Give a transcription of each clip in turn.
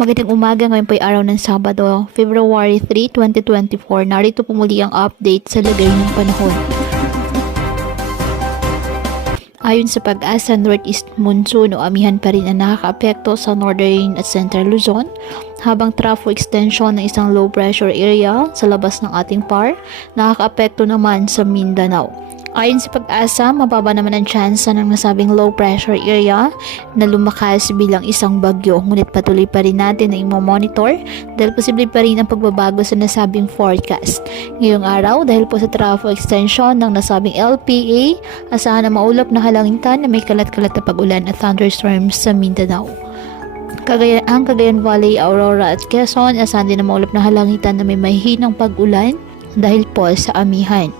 Magandang umaga, ngayon po ay araw ng Sabado, February 3, 2024. Narito po muli ang update sa lagay ng panahon. Ayon sa Pag-asa, Northeast Monsoon o amihan pa rin ang nakakaapekto sa Northern at Central Luzon, habang trafo extension ng isang low pressure area sa labas ng ating PAR, nakakaapekto naman sa Mindanao. Ayon sa Pag-asa, mababa naman ang tsansa ng nasabing low pressure area na lumakas bilang isang bagyo, ngunit patuloy pa rin natin na i-monitor dahil posible pa rin ang pagbabago sa nasabing forecast. Ngayong araw, dahil po sa trafo extension ng nasabing LPA, asahan na maulap na halangitan na may kalat-kalat na pag-ulan at thunderstorms sa Mindanao. Ang Cagayan Valley, Aurora at Quezon, asahan din na maulap na halangitan na may mahihinang pag-ulan dahil po sa amihan.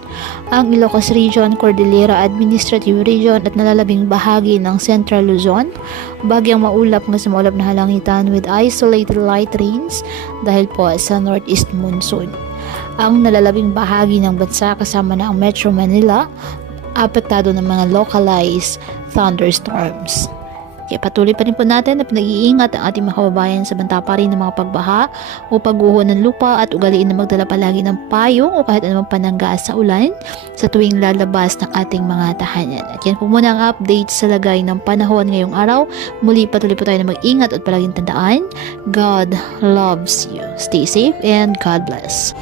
Ang Ilocos Region, Cordillera Administrative Region at nalalabing bahagi ng Central Luzon, bagyang maulap nga sa maulap na halangitan with isolated light rains dahil po sa Northeast Monsoon. Ang nalalabing bahagi ng bansa kasama na ang Metro Manila, apektado ng mga localized thunderstorms. Kaya patuloy pa rin po natin na pinag-iingat ang ating mga kababayan sa banta pa rin ng mga pagbaha o pagguho ng lupa at ugaliin na magdala palagi ng payong o kahit anumang panangga sa ulan sa tuwing lalabas ng ating mga tahanan. At yan po muna ang update sa lagay ng panahon ngayong araw. Muli patuloy po tayo na mag-ingat at palaging tandaan, God loves you. Stay safe and God bless.